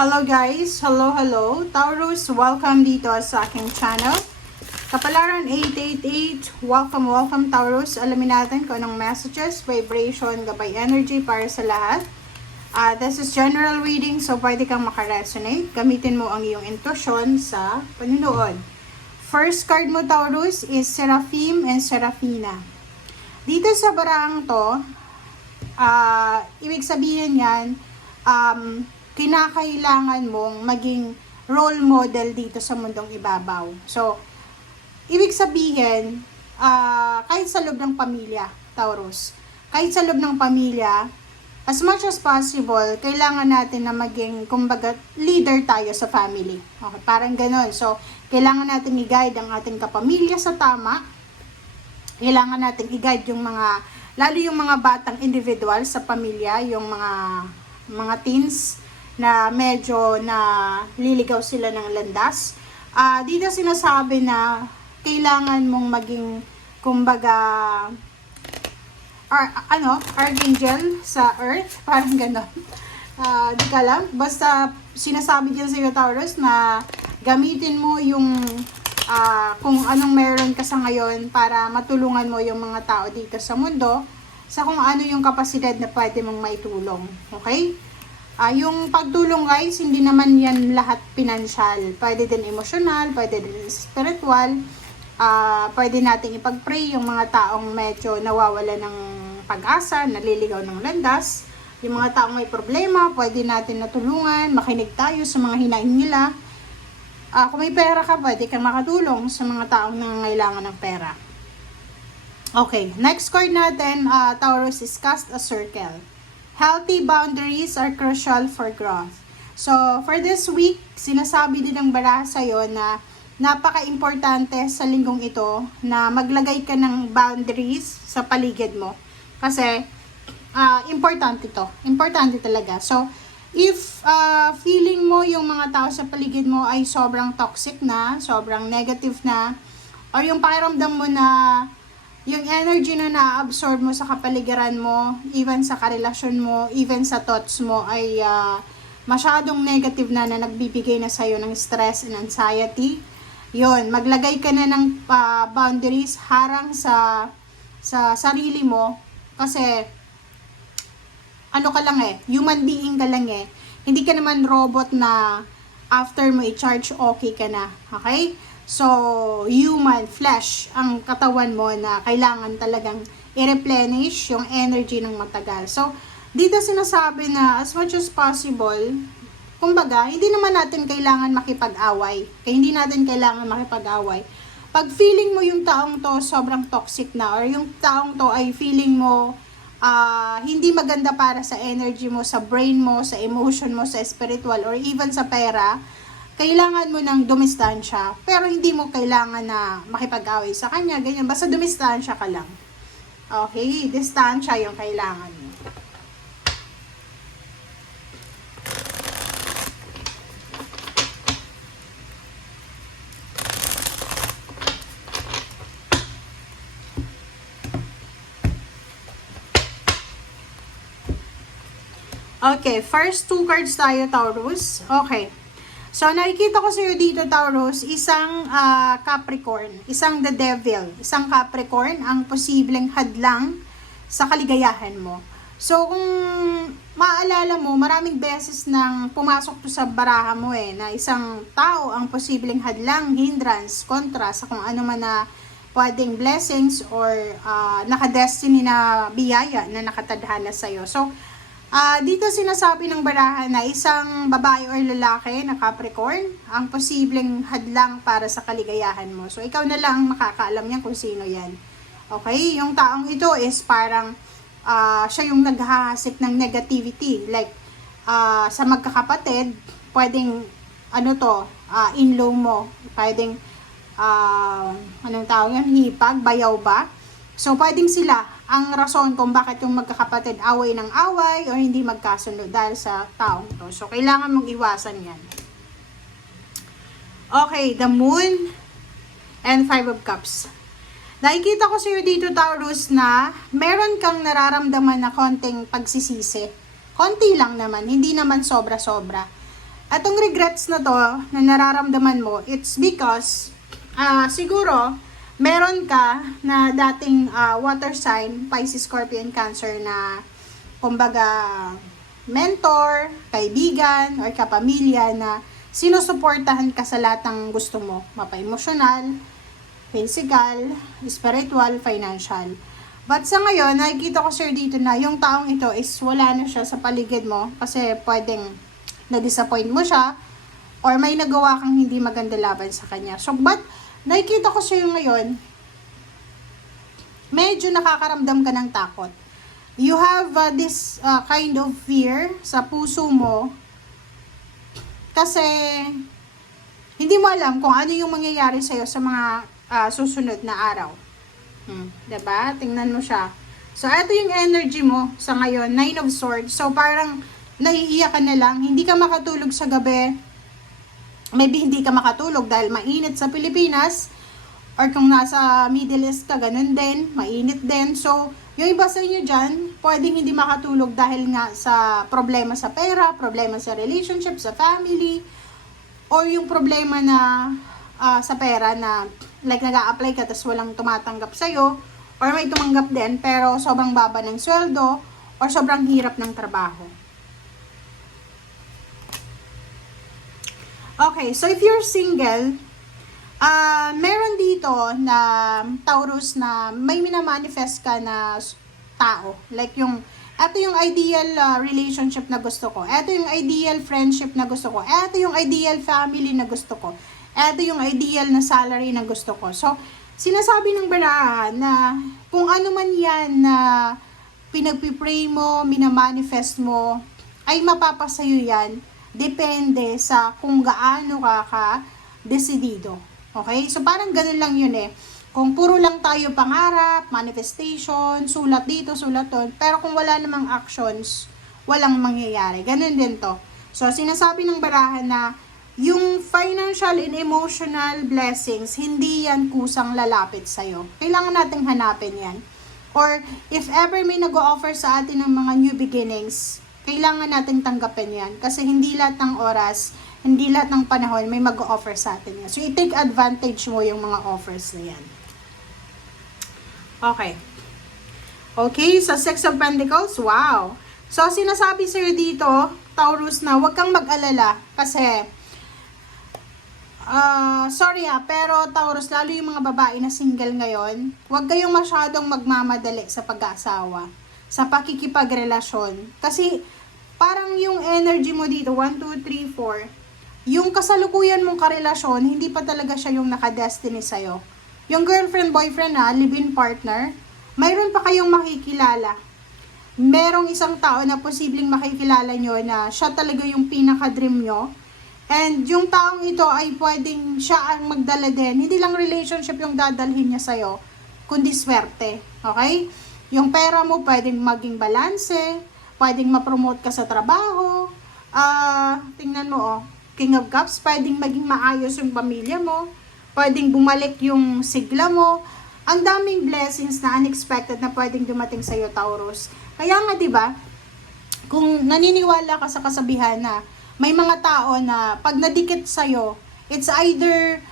Hello guys! Hello! Taurus, welcome dito sa aking channel. Kapalaran 888, welcome Taurus. Alamin natin kung anong messages, vibration, gabay energy para sa lahat. This is general reading, so pwede kang makaresonate. Gamitin mo ang iyong intuition sa panunood. First card mo Taurus is Seraphim and Seraphina. Dito sa baraang to, ibig sabihin yan, kinakailangan mong maging role model dito sa mundong ibabaw. So, ibig sabihin, kahit sa loob ng pamilya, Taurus, kahit sa loob ng pamilya, as much as possible, kailangan natin na maging, kumbaga, leader tayo sa family. Okay, parang ganon. So, kailangan natin i-guide ang ating kapamilya sa tama. Kailangan natin i-guide yung mga, lalo yung mga batang individual sa pamilya, yung mga teens, na medyo na liligaw sila ng landas. Dito sinasabi na kailangan mong maging kumbaga archangel sa earth, parang gano'n. Di ka lang, basta sinasabi dyan sa iyo Taurus na gamitin mo yung kung anong meron ka sa ngayon para matulungan mo yung mga tao dito sa mundo sa kung ano yung kapasidad na pwede mong maitulong. Okay? Yung pagtulong guys, hindi naman yan lahat pinansyal. Pwede din emosyonal, pwede din spiritual. Pwede nating ipag-pray yung mga taong medyo nawawala ng pag-asa, naliligaw ng landas. Yung mga taong may problema, pwede natin natulungan, makinig tayo sa mga hinaing nila. Kung may pera ka, pwede kang makatulong sa mga taong nangangailangan ng pera. Okay, next card natin, Taurus, is cast a circle. Healthy boundaries are crucial for growth. So, for this week, sinasabi din ng baraha sa'yo na napaka-importante sa linggong ito na maglagay ka ng boundaries sa paligid mo. Kasi, importante ito. Importante talaga. So, if feeling mo yung mga tao sa paligid mo ay sobrang toxic na, sobrang negative na, or yung pakiramdam mo na yung energy na na-absorb mo sa kapaligiran mo, even sa karelasyon mo, even sa thoughts mo ay masyadong negative na nagbibigay na sa'yo ng stress and anxiety. Yun, maglagay ka na ng boundaries harang sa sarili mo kasi ano ka lang human being ka lang Hindi ka naman robot na after mo i-charge okay ka na. Okay? So, human, flesh, ang katawan mo na kailangan talagang i-replenish yung energy ng matagal. So, dito sinasabi na as much as possible, kumbaga, hindi naman natin kailangan makipag-away. Kaya hindi natin kailangan makipag-away. Pag feeling mo yung taong to sobrang toxic na, or yung taong to ay feeling mo hindi maganda para sa energy mo, sa brain mo, sa emotion mo, sa spiritual, or even sa pera, kailangan mo ng dumistansya, pero hindi mo kailangan na makipag-away sa kanya, ganyan. Basta dumistansya ka lang. Okay, distansya yung kailangan mo. Okay, first two cards tayo, Taurus. Okay. So, nakikita ko sa iyo dito, Taurus, isang Capricorn, isang the devil, isang Capricorn ang posibleng hadlang sa kaligayahan mo. So, kung maaalala mo, maraming beses nang pumasok to sa baraha mo na isang tao ang posibleng hadlang, hindrance, kontra sa kung ano man na pwedeng blessings or nakadestiny na biyaya na nakatadhana sa iyo. So, dito sinasabi ng baraha na isang babae or lalaki na Capricorn ang posibleng hadlang para sa kaligayahan mo. So, ikaw na lang makakaalam niyan kung sino yan. Okay? Yung taong ito is parang siya yung naghahasik ng negativity. Like, sa magkakapatid, pwedeng, in-law mo. Pwedeng, anong tawag yan? Hipag, bayaw ba? So, pwedeng sila ang rason kung bakit yung magkakapatid away ng away o hindi magkasundo dahil sa taong to. So, kailangan mong iwasan yan. Okay, the Moon and Five of Cups. Nakikita ko sa iyo dito, Taurus, na meron kang nararamdaman na konting pagsisisi. Konti lang naman, hindi naman sobra-sobra. Atong regrets na to na nararamdaman mo, it's because siguro meron ka na dating water sign, Pisces, Scorpion, Cancer na kumbaga mentor, kaibigan, or kapamilya na sinusuportahan ka sa lahat ng gusto mo, mapa-emosyonal, physical, spiritual, financial. But sa ngayon, nakikita ko sir dito na yung taong ito is wala na siya sa paligid mo kasi pwedeng na-disappoint mo siya or may nagawa kang hindi maganda laban sa kanya. So, but nakikita ko sa'yo ngayon, medyo nakakaramdam ka ng takot. You have this kind of fear sa puso mo kasi hindi mo alam kung ano yung mangyayari sa'yo sa mga susunod na araw. Diba? Tingnan mo siya. So, ito yung energy mo sa ngayon, 9 of Swords. So, parang naiiyak ka na lang, hindi ka makatulog sa gabi, maybe hindi ka makatulog dahil mainit sa Pilipinas, or kung nasa Middle East ka, ganun din, mainit din. So, yung iba sa inyo dyan, pwedeng hindi makatulog dahil nga sa problema sa pera, problema sa relationship, sa family, or yung problema na sa pera na like nag-a-apply ka tapos walang tumatanggap sa'yo, or may tumanggap din pero sobrang baba ng sweldo, or sobrang hirap ng trabaho. Okay, so if you're single, meron dito na Taurus na may minamanifest ka na tao. Like ito yung ideal relationship na gusto ko. Ito yung ideal friendship na gusto ko. Ito yung ideal family na gusto ko. Ito yung ideal na salary na gusto ko. So, sinasabi ng barahan na kung ano man yan na pinagpipray mo, minamanifest mo, ay mapapasayo yan. Depende sa kung gaano ka desidido. Okay? So, parang ganun lang yun eh. Kung puro lang tayo pangarap, manifestation, sulat dito, sulat doon, pero kung wala namang actions, walang mangyayari. Ganun din to. So, sinasabi ng barahan na yung financial and emotional blessings, hindi yan kusang lalapit sa'yo. Kailangan nating hanapin yan. Or, if ever may nag-o-offer sa atin ng mga new beginnings, kailangan natin tanggapin yan. Kasi hindi lahat ng oras, hindi lahat ng panahon may mag-o-offer sa atin yan. So, i-take advantage mo yung mga offers na yan. Okay. Okay, so Six of Pentacles, wow. So, sinasabi sa'yo dito, Taurus, na huwag kang mag-alala. Kasi, pero Taurus, lalo yung mga babae na single ngayon, huwag kayong masyadong magmamadali sa pag-aasawa, sa pakikipagrelasyon. Kasi, parang yung energy mo dito, 1, 2, 3, 4, yung kasalukuyan mong karelasyon, hindi pa talaga siya yung nakadestiny sa'yo. Yung girlfriend, boyfriend live-in partner, mayroon pa kayong makikilala. Merong isang tao na posibleng makikilala nyo na siya talaga yung pinaka-dream nyo. And yung taong ito ay pwedeng siya ang magdala din. Hindi lang relationship yung dadalhin niya sa'yo, kundi swerte. Okay? Yung pera mo pwedeng maging balanse, pwedeng ma-promote ka sa trabaho. Tingnan mo, King of Cups, pwedeng maging maayos yung pamilya mo. Pwedeng bumalik yung sigla mo. Ang daming blessings na unexpected na pwedeng dumating sa'yo, Taurus. Kaya nga, di ba, kung naniniwala ka sa kasabihan na may mga tao na pag nadikit sa'yo, it's either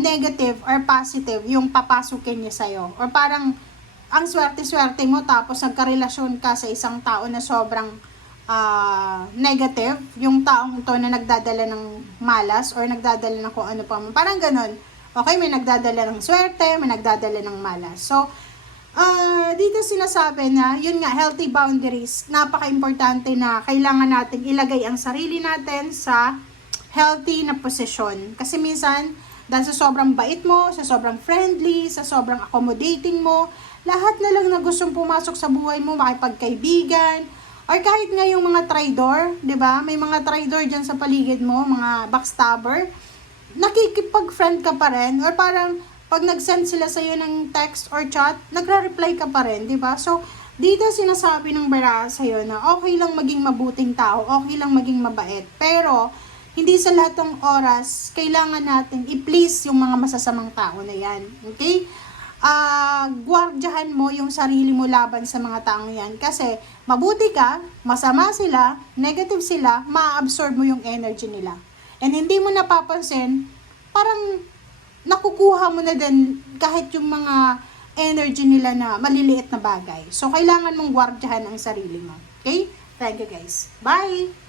negative or positive yung papasukin niya sa'yo. Or parang ang swerte-swerte mo tapos nagkarelasyon ka sa isang tao na sobrang negative, yung taong ito na nagdadala ng malas or nagdadala ng kung ano pa. Parang ganun. Okay, may nagdadala ng swerte, may nagdadala ng malas. So, dito sinasabi na, yun nga, healthy boundaries, napaka-importante na kailangan natin ilagay ang sarili natin sa healthy na posisyon. Kasi minsan, dahil sa sobrang bait mo, sa sobrang friendly, sa sobrang accommodating mo, lahat na lang na gustong pumasok sa buhay mo, makipagkaibigan, or kahit nga yung mga traidor, 'di ba? May mga traidor diyan sa paligid mo, mga backstabber. Nakikipag-friend ka pa rin, or parang pag nag-send sila sa iyo ng text or chat, nagre-reply ka pa rin, 'di ba? So, dito sinasabi ng baraha sa iyo na okay lang maging mabuting tao, okay lang maging mabait, pero hindi sa lahat ng oras kailangan natin i-please yung mga masasamang tao na 'yan. Okay? gwardyahan mo yung sarili mo laban sa mga taong yan. Kasi mabuti ka, masama sila, negative sila, ma-absorb mo yung energy nila. And hindi mo napapansin, parang nakukuha mo na din kahit yung mga energy nila na maliliit na bagay. So, kailangan mong gwardyahan ang sarili mo. Okay? Thank you guys. Bye!